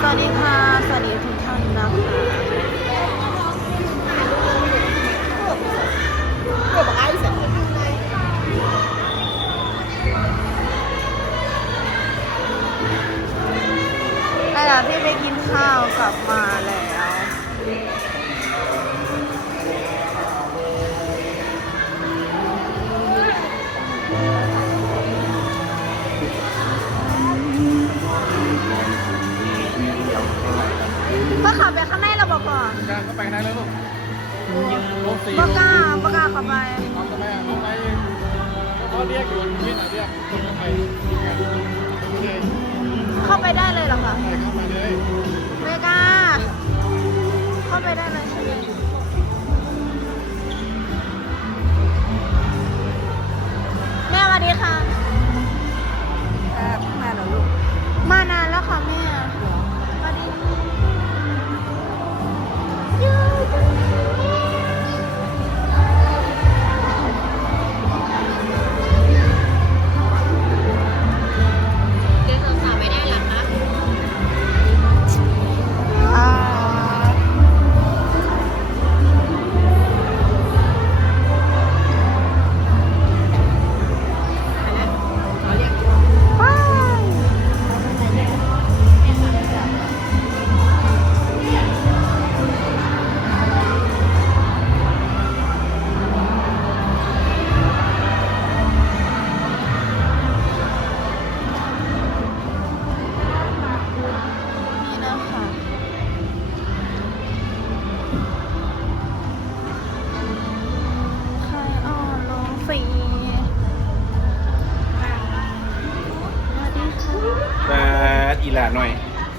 สวัสดีค่ะ สวัสดีทุกท่านนะคะเพื่อบอกไอ้เสร็จหลังจากที่ไปกินข้าวกลับมาแล้ว เมื่อขับไปข้างในเราบอกก่อนการก็ไปไหนแล้วลูกรถสี่บอกกล้าบอกกล้าขับไปเอาทำไมอะน้องไปเขาเรียกอยู่ที่ไหนเรียกคนไปเลยเข้าไปได้เลยเหรอคะไปเข้ามาเลยไม่กล้า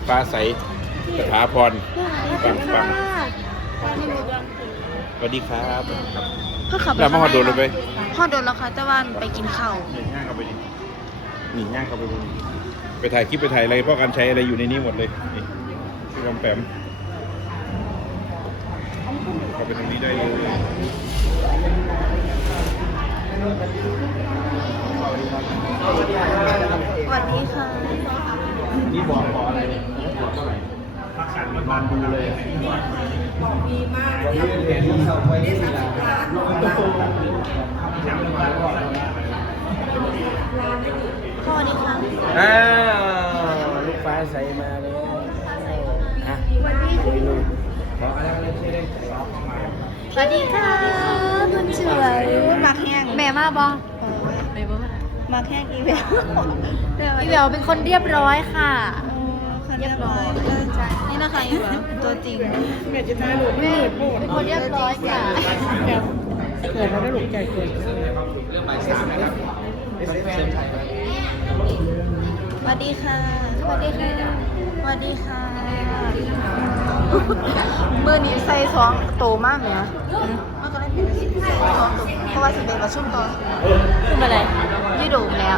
ฟ้าใสสถาพรปังปังสวัสดีครับเพื่อขับเรามาหอดโดนเลยไปหอดโดนแล้วค่ะแต่วันไปกินข้าวหนีย่างเข้าไปดิหนีย่างเข้าไปดิไปถ่ายคลิปไปถ่ายอะไรเพราะการใช้อะไรอยู่ในนี้หมดเลยนี่พี่กำแปมเข้าไปตรงนี้ได้เลย สวัสดีค่ะ นี่บอกขออะไรบอกเท่าไหร่พักสันมันดูเลย มีมากเรียนที่เขาไว้ที่ไหนสวัสดีค่ะอ้าวลูกฟ้าใสมาแล้วฮะสวัสดีค่ะขออะไรเล่นสวัสดีค่ะคุณเฉยมักแห้งแม่มาบอแม่บ้ามักแห้งอีเวลอีเวลเป็นคนเรียบร้อยค่ะ เรียบร้อยนี่นะคะอีเวลตัวจริงเกิดจะได้หลูกแม่เป็นคนเรียบร้อยค่ะเกิดมาได้หลูกใจเกิดสวัสดีค่ะสวัสดีค่ะสวัสดีค่ะเมื่อนี้ใส่สองโตมากไหมอะมันก็ได้เป็นใส่สองโตเพราะว่าสิเป็นประชุมต่อขึ้นมาเลย ยืดโดมแล้ว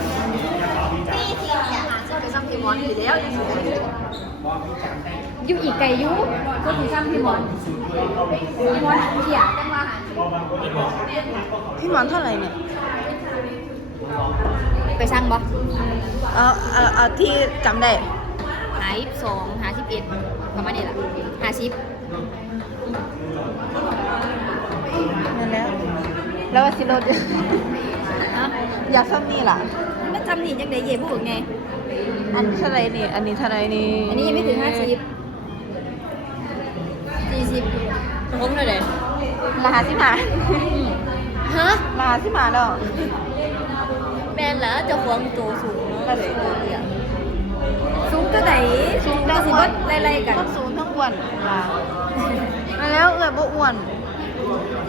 อยู่อีกไก่ยุก็ถือซ้ำพี่หมอนพี่หมอนเขียจังว่าพี่หมอนเท่าไหร่เนี่ยไปสั่งบ่เอาเอาเอาที่จำได้หาสิบสองหาสิบเอ็ดประมาณนี้แหละหาสิบนั่นแล้วแล้วว่าสิโรดฮะอยากซ้ำนี่ล่ะมันทำนี่จังไดเย่พูดไง อันเท่าไหรนี่ อันนี้เท่าไหรนี่ อันนี้ยังไม่ถึงห้าสิบสี่สิบผมเลยเด้ลาสิมาฮะลาสิมาแล้วแม่นแล้วเจะควงตัวสูงนั่นเลยสูงก็ไหนสูงก็สิบดไล่ๆกันทั้งสูงทั้งอ้วนลามาแล้วเอื้อยบ่อ้วน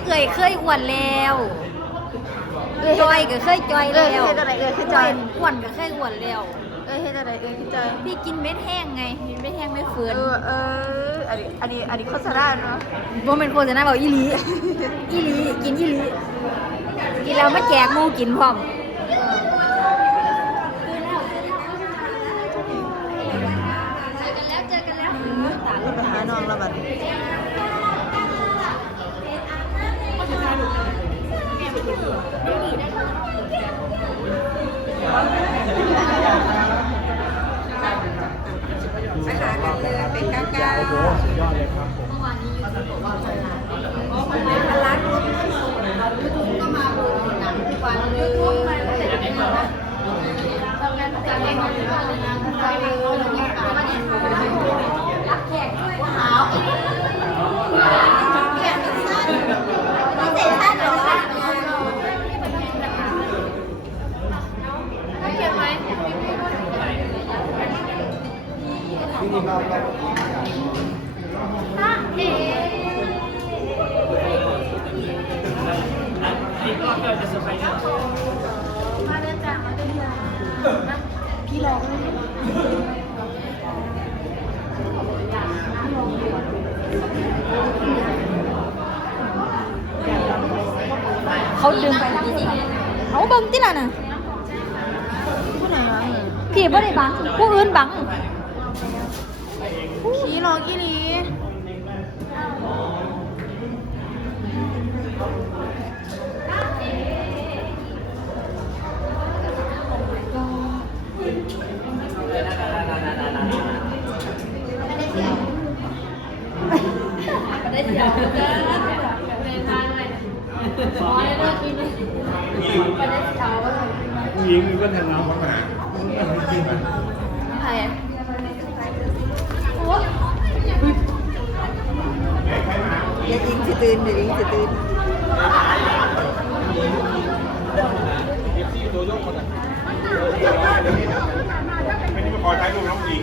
เคยเคยอ้วนแล้วจอยก็เคยจอยเอื้อยแล้วเฮ็ดอะไรเอื้อยคือจอยอ้วนก็เคยอ้วนแล้วเอื้อยเฮ็ดอะไรเอื้อยคือจอยพี่กินเม็ดแห้งไงกินเม็ดแห้งไม่เฟือนเออเอออันนี้อันนี้อันนี้โฆษณาเนาะโมเมนโฆษณาบอกอีหลีอีหลีกินอีหลีกินแล้วมาแจกหมูกินพร้อม เราไปหาน้องแล้วบัดไปหากันเลยเป็นก้าวก้าว โอ้โหสุดยอ ดเล ยครับผมเขาดึงไปทางนี้เอาเบิ่งติล่ะน่ะผู้ไหนวะพี่บ่ได้บังผู้อื่นบังขี้ร้องอีหลี ยิงก็ทำงเรานมาหาใครอย่ายิงสิตื่นเดี๋ยวยิงสิตื่นไม่ได้มาขอถ่ายรูปน้องหญิง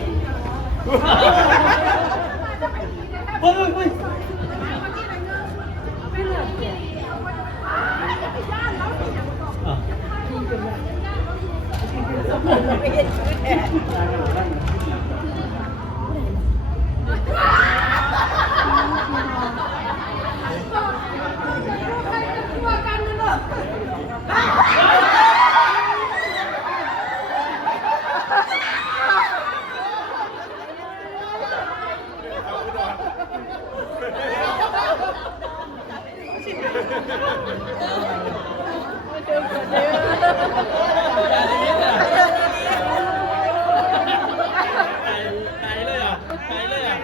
เลยอะตายเลยอะ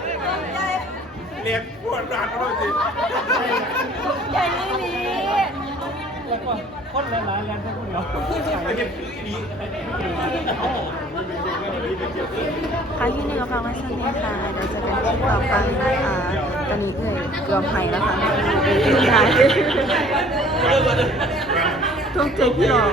เรียกปวดร้านเขาด้วยสิแล้วก็คนละล้านแล้วได้คนเดียวไอ้เก็บดีค่ะที่นี่ก็ฟังไว้สักนิดค่ะเดี๋ยวจะเป็นคลิปต่อไปนะคะตอนนี้เอ่ยเกือบหายแล้วค่ะใช่ทุกใจพี่หรอก